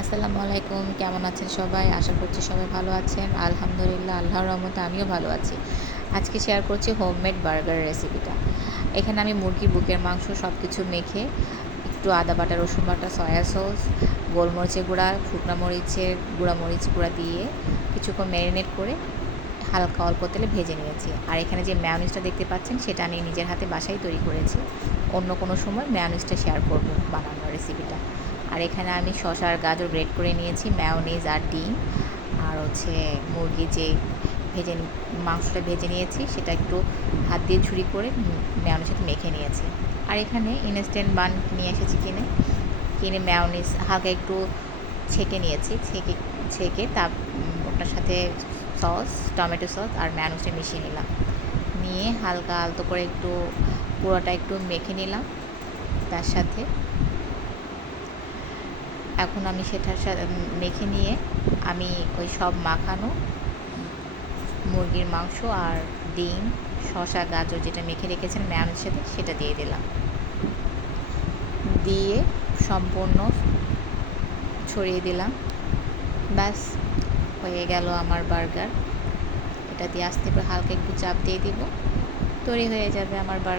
আসসালামু আলাইকুম। কেমন আছেন সবাই? আশা করছি সবাই ভালো আছেন। আলহামদুলিল্লাহ, আল্লাহর রহমতে আমিও ভালো আছি। আজকে শেয়ার করছি হোমমেড বার্গারের রেসিপিটা। এখানে আমি মুরগির বুকের মাংস সব কিছু মেখে একটু আদা বাটা, রসুন বাটা, সয়া সস, গোলমরিচের গুঁড়া, শুকনো মরিচের গুঁড়া, মরিচ গুঁড়া দিয়ে কিছুক্ষণ ম্যারিনেট করে হালকা অল্প তেলে ভেজে নিয়েছি। আর এখানে যে মেয়োনিজটা দেখতে পাচ্ছেন সেটা আমি নিজের হাতে বাসায় তৈরি করেছি। অন্য কোনো সময় মেয়োনিজটা শেয়ার করব বানানোর রেসিপিটা। আর এখানে আমি শসা আর গাজর গ্রেট করে নিয়েছি, মেয়োনিজ আর ডিম আর মুরগি যে ভেজে মাংসটা ভেজে নিয়েছি সেটা একটু হাত দিয়ে ঝুরি করে মেয়োনিজের সাথে মেখে নিয়েছি। আর এখানে ইনস্ট্যান্ট বান নিয়ে এসেছি কিনে মেয়োনিজ হালকা একটু ছেঁকে নিয়েছি, ছেঁকে ওটার সাথে সস, টমেটো সস আর মেয়োনিজটা মিশিয়ে নিলাম। নিয়ে হালকা আলতো করে একটু পুরোটা একটু মেখে নিলাম তার সাথে। এখন আমি সেটার সাথে মেখে নিয়ে আমি ওই সব মাখানো মুরগির মাংস আর ডিম, শসা, গাজর যেটা মেখে রেখেছেন মেয়োনিজের সাথে সেটা দিয়ে দিলাম। দিয়ে সম্পূর্ণ ছড়িয়ে দিলাম। ব্যাস হয়ে গেল আমার বার্গার। এটা দিয়ে আস্তে করে হালকা একটু চাপ দিয়ে দিব, তৈরি হয়ে যাবে আমার বার্গার।